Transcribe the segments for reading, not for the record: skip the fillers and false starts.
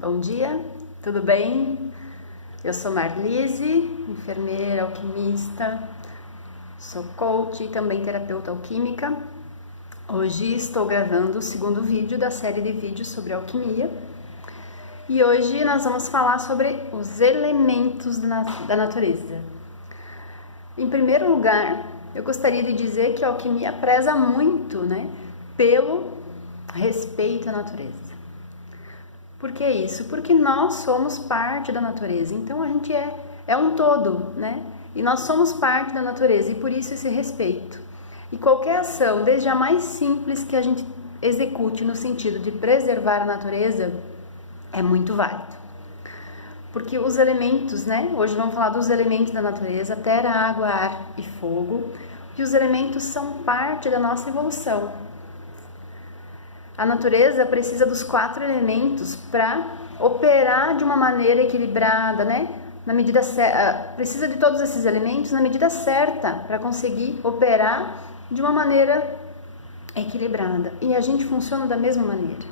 Bom dia, tudo bem? Eu sou Marlise, enfermeira, alquimista, sou coach e também terapeuta alquímica. Hoje estou gravando o segundo vídeo da série de vídeos sobre alquimia e hoje nós vamos falar sobre os elementos da natureza. Em primeiro lugar, eu gostaria de dizer que a alquimia preza muito, pelo respeito à natureza. Por que isso? Porque nós somos parte da natureza, então a gente é um todo, E nós somos parte da natureza e por isso esse respeito. E qualquer ação, desde a mais simples que a gente execute no sentido de preservar a natureza, é muito válido. Porque os elementos, Hoje vamos falar dos elementos da natureza, terra, água, ar e fogo. E os elementos são parte da nossa evolução. A natureza precisa dos 4 elementos para operar de uma maneira equilibrada, Na medida certa, precisa de todos esses elementos na medida certa para conseguir operar de uma maneira equilibrada. E a gente funciona da mesma maneira.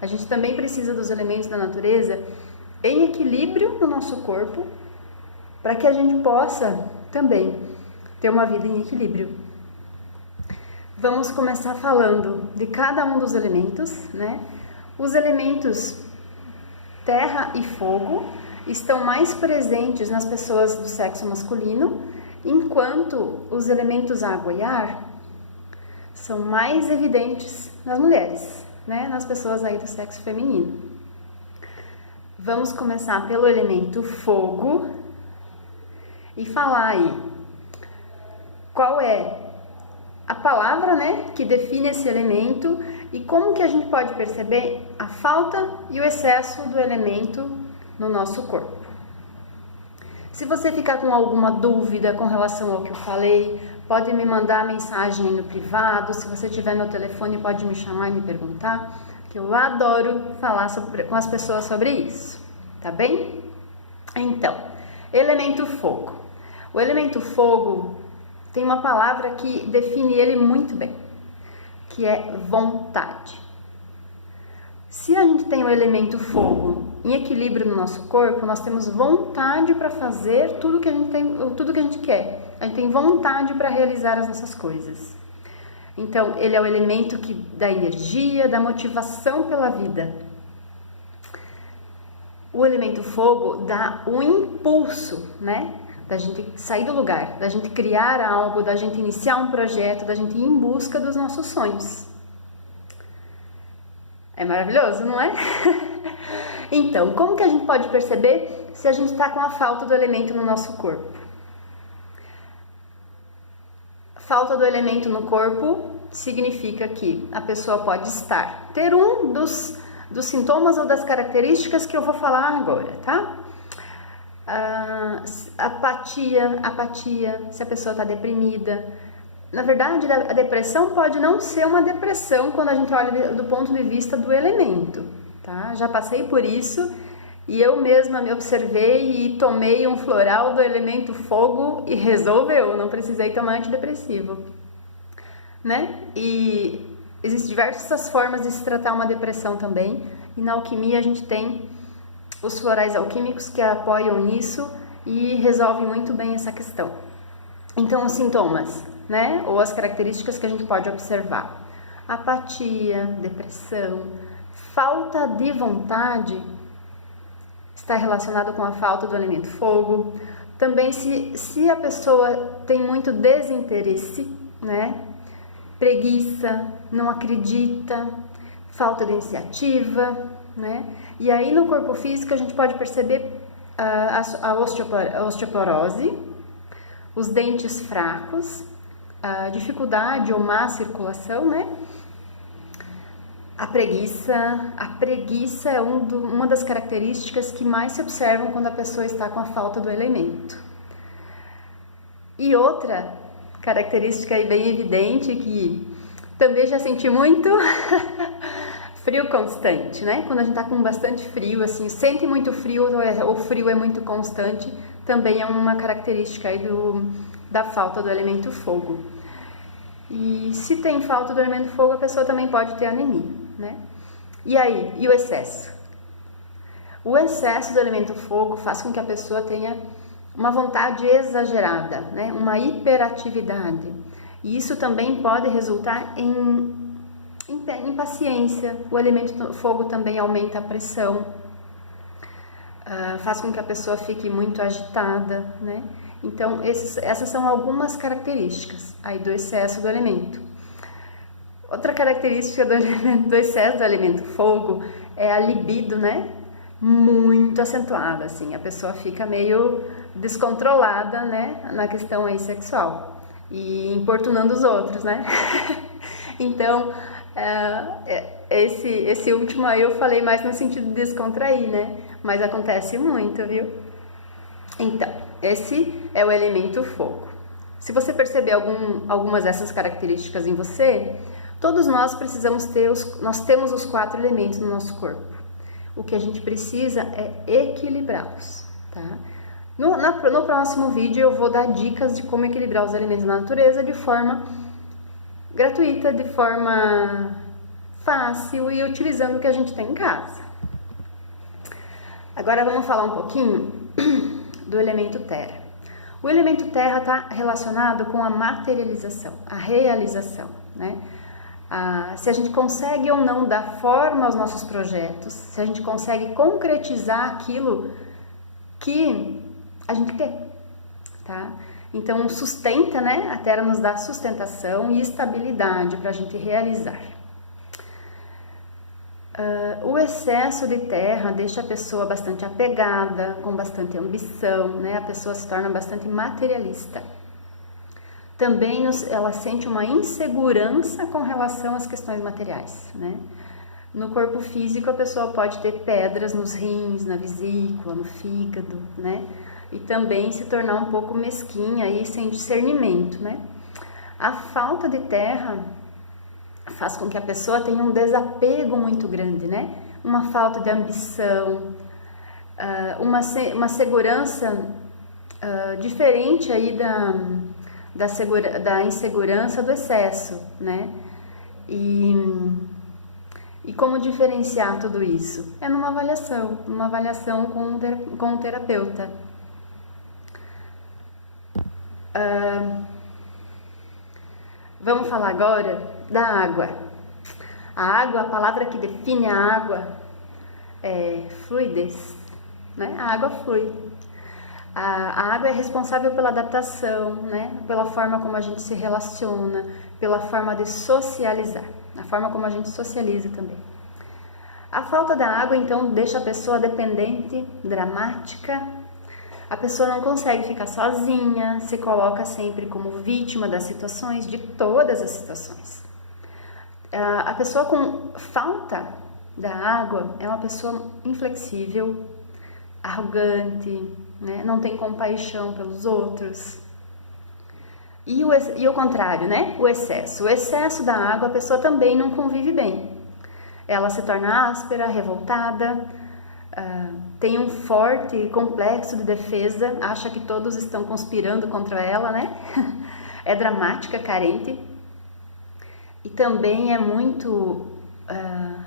A gente também precisa dos elementos da natureza em equilíbrio no nosso corpo, para que a gente possa também ter uma vida em equilíbrio. Vamos começar falando de cada um dos elementos, Os elementos terra e fogo estão mais presentes nas pessoas do sexo masculino, enquanto os elementos água e ar são mais evidentes nas mulheres, Nas pessoas aí do sexo feminino. Vamos começar pelo elemento fogo e falar aí qual é a palavra, que define esse elemento e como que a gente pode perceber a falta e o excesso do elemento no nosso corpo. Se você ficar com alguma dúvida com relação ao que eu falei, pode me mandar mensagem no privado. Se você tiver meu telefone, pode me chamar e me perguntar, que eu adoro falar com as pessoas sobre isso, tá bem? Então, elemento fogo. O elemento fogo tem uma palavra que define ele muito bem, que é vontade. Se a gente tem o elemento fogo em equilíbrio no nosso corpo, nós temos vontade para fazer tudo que a gente quer. A gente tem vontade para realizar as nossas coisas. Então, ele é o elemento que dá energia, dá motivação pela vida. O elemento fogo dá um impulso, Da gente sair do lugar, da gente criar algo, da gente iniciar um projeto, da gente ir em busca dos nossos sonhos. É maravilhoso, não é? Então, como que a gente pode perceber se a gente está com a falta do elemento no nosso corpo? Falta do elemento no corpo significa que a pessoa pode ter um dos sintomas ou das características que eu vou falar agora, tá? Apatia, se a pessoa está deprimida. Na verdade, a depressão pode não ser uma depressão quando a gente olha do ponto de vista do elemento, tá? Já passei por isso e eu mesma me observei e tomei um floral do elemento fogo e resolveu, não precisei tomar antidepressivo, E existem diversas formas de se tratar uma depressão também, e na alquimia a gente tem os florais alquímicos que apoiam nisso e resolvem muito bem essa questão. Então, os sintomas, ou as características que a gente pode observar: apatia, depressão, falta de vontade está relacionado com a falta do elemento fogo. Também se a pessoa tem muito desinteresse, preguiça, não acredita, falta de iniciativa, E aí no corpo físico a gente pode perceber a osteoporose, os dentes fracos, a dificuldade ou má circulação, A preguiça é uma das características que mais se observam quando a pessoa está com a falta do elemento. E outra característica aí bem evidente, que também já senti muito, frio constante, Quando a gente tá com bastante frio, assim, sente muito frio ou o frio é muito constante, também é uma característica aí da falta do elemento fogo. E se tem falta do elemento fogo, a pessoa também pode ter anemia, E aí, e o excesso? O excesso do elemento fogo faz com que a pessoa tenha uma vontade exagerada, né? Uma hiperatividade. E isso também pode resultar em impaciência. O elemento fogo também aumenta a pressão, faz com que a pessoa fique muito agitada, né? Então, essas são algumas características aí do excesso do elemento. Outra característica do excesso do elemento fogo é a libido, né? Muito acentuada, assim, a pessoa fica meio descontrolada, né? Na questão aí sexual e importunando os outros, né? Então, esse último aí eu falei mais no sentido de descontrair, né? Mas acontece muito, viu? Então, esse é o elemento fogo. Se você perceber algumas dessas características em você, todos nós precisamos nós temos os 4 elementos no nosso corpo. O que a gente precisa é equilibrá-los, tá? No próximo vídeo eu vou dar dicas de como equilibrar os elementos da natureza de forma gratuita, de forma fácil e utilizando o que a gente tem em casa. Agora vamos falar um pouquinho do elemento terra. O elemento terra está relacionado com a materialização, a realização, né? Se a gente consegue ou não dar forma aos nossos projetos, se a gente consegue concretizar aquilo que a gente quer, tá? Então, sustenta, né? A terra nos dá sustentação e estabilidade para a gente realizar. O excesso de terra deixa a pessoa bastante apegada, com bastante ambição, né? A pessoa se torna bastante materialista. Também ela sente uma insegurança com relação às questões materiais, né? No corpo físico, a pessoa pode ter pedras nos rins, na vesícula, no fígado, né? E também se tornar um pouco mesquinha e sem discernimento, né? A falta de terra faz com que a pessoa tenha um desapego muito grande, né? Uma falta de ambição, uma segurança diferente aí da insegurança do excesso, né? E como diferenciar tudo isso? É numa avaliação com um terapeuta. Vamos falar agora da água. A água, a palavra que define a água é fluidez, né? A água flui. A água é responsável pela adaptação, né? Pela forma como a gente se relaciona, pela forma de socializar, a forma como a gente socializa também. A falta da água, então, deixa a pessoa dependente, dramática. A pessoa não consegue ficar sozinha, se coloca sempre como vítima das situações, de todas as situações. A pessoa com falta da água é uma pessoa inflexível, arrogante, né? Não tem compaixão pelos outros. E o contrário, né? O excesso da água, a pessoa também não convive bem. Ela se torna áspera, revoltada, tem um forte complexo de defesa, acha que todos estão conspirando contra ela, né? É dramática, carente. E também é muito...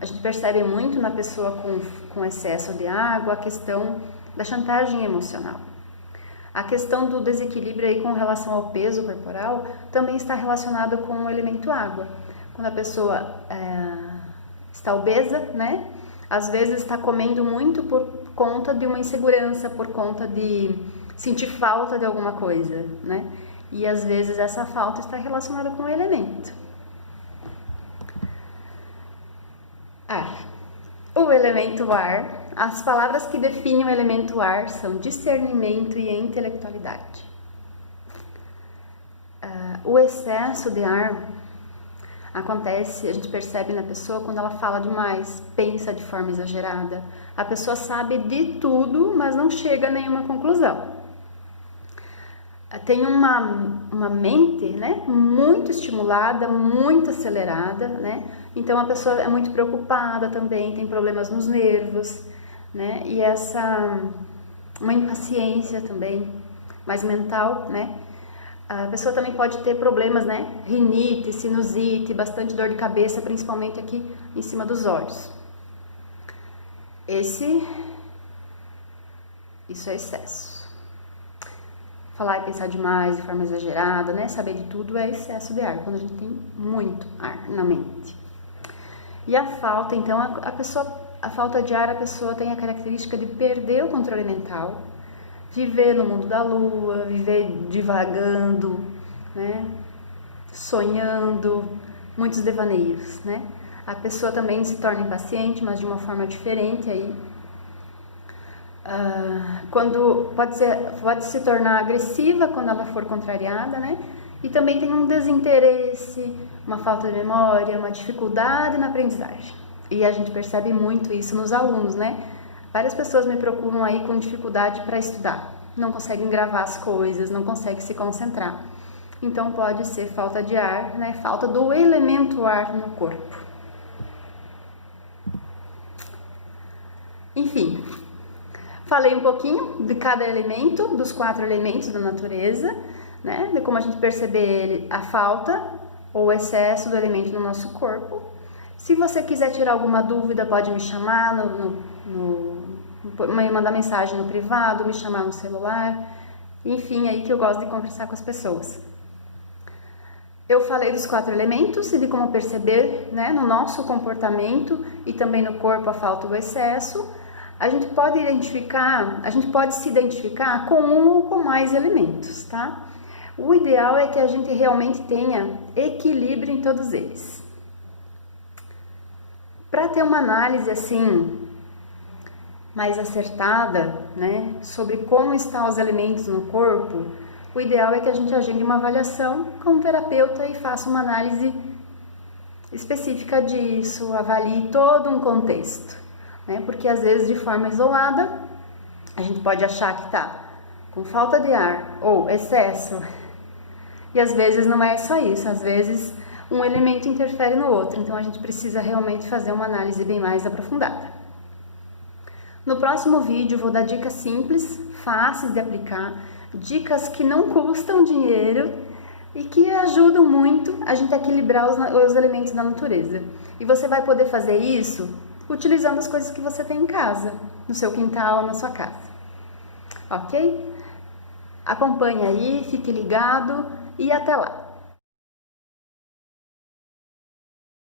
a gente percebe muito na pessoa com excesso de água a questão da chantagem emocional. A questão do desequilíbrio aí com relação ao peso corporal também está relacionado com o elemento água. Quando a pessoa está obesa, né? Às vezes está comendo muito por conta de uma insegurança, por conta de sentir falta de alguma coisa, né? E às vezes essa falta está relacionada com o elemento. O elemento ar. As palavras que definem o elemento ar são discernimento e intelectualidade. O excesso de ar acontece, a gente percebe na pessoa quando ela fala demais, pensa de forma exagerada. A pessoa sabe de tudo, mas não chega a nenhuma conclusão. Tem uma mente, né, muito estimulada, muito acelerada, né? Então a pessoa é muito preocupada também, tem problemas nos nervos, né? E uma impaciência também, mais mental, né? A pessoa também pode ter problemas, né? Rinite, sinusite, bastante dor de cabeça, principalmente aqui em cima dos olhos. Esse Isso é excesso. Falar e pensar demais de forma exagerada, né? Saber de tudo é excesso de ar, quando a gente tem muito ar na mente. E a falta, então, a falta de ar, a pessoa tem a característica de perder o controle mental, viver no mundo da lua, viver divagando, né? Sonhando, muitos devaneios, né? A pessoa também se torna impaciente, mas de uma forma diferente aí. Quando pode se tornar agressiva quando ela for contrariada, né? E também tem um desinteresse, uma falta de memória, uma dificuldade na aprendizagem. E a gente percebe muito isso nos alunos, né? Várias pessoas me procuram aí com dificuldade para estudar, não conseguem gravar as coisas, não conseguem se concentrar. Então pode ser falta de ar, né? Falta do elemento ar no corpo. Enfim, falei um pouquinho de cada elemento, dos 4 elementos da natureza, né? De como a gente perceber a falta ou o excesso do elemento no nosso corpo. Se você quiser tirar alguma dúvida, pode me chamar, me mandar mensagem no privado, me chamar no celular. Enfim, aí que eu gosto de conversar com as pessoas. Eu falei dos 4 elementos e de como perceber, né, no nosso comportamento e também no corpo a falta ou o excesso. A gente pode se identificar com um ou com mais elementos, tá? O ideal é que a gente realmente tenha equilíbrio em todos eles. Para ter uma análise assim mais acertada, né, sobre como estão os elementos no corpo, o ideal é que a gente agende uma avaliação com um terapeuta e faça uma análise específica disso, avalie todo um contexto, né? Porque às vezes de forma isolada a gente pode achar que está com falta de ar ou excesso, e às vezes não é só isso, às vezes um elemento interfere no outro, então a gente precisa realmente fazer uma análise bem mais aprofundada. No próximo vídeo eu vou dar dicas simples, fáceis de aplicar, dicas que não custam dinheiro e que ajudam muito a gente a equilibrar os elementos da natureza. E você vai poder fazer isso utilizando as coisas que você tem em casa, no seu quintal, na sua casa. Ok? Acompanhe aí, fique ligado e até lá!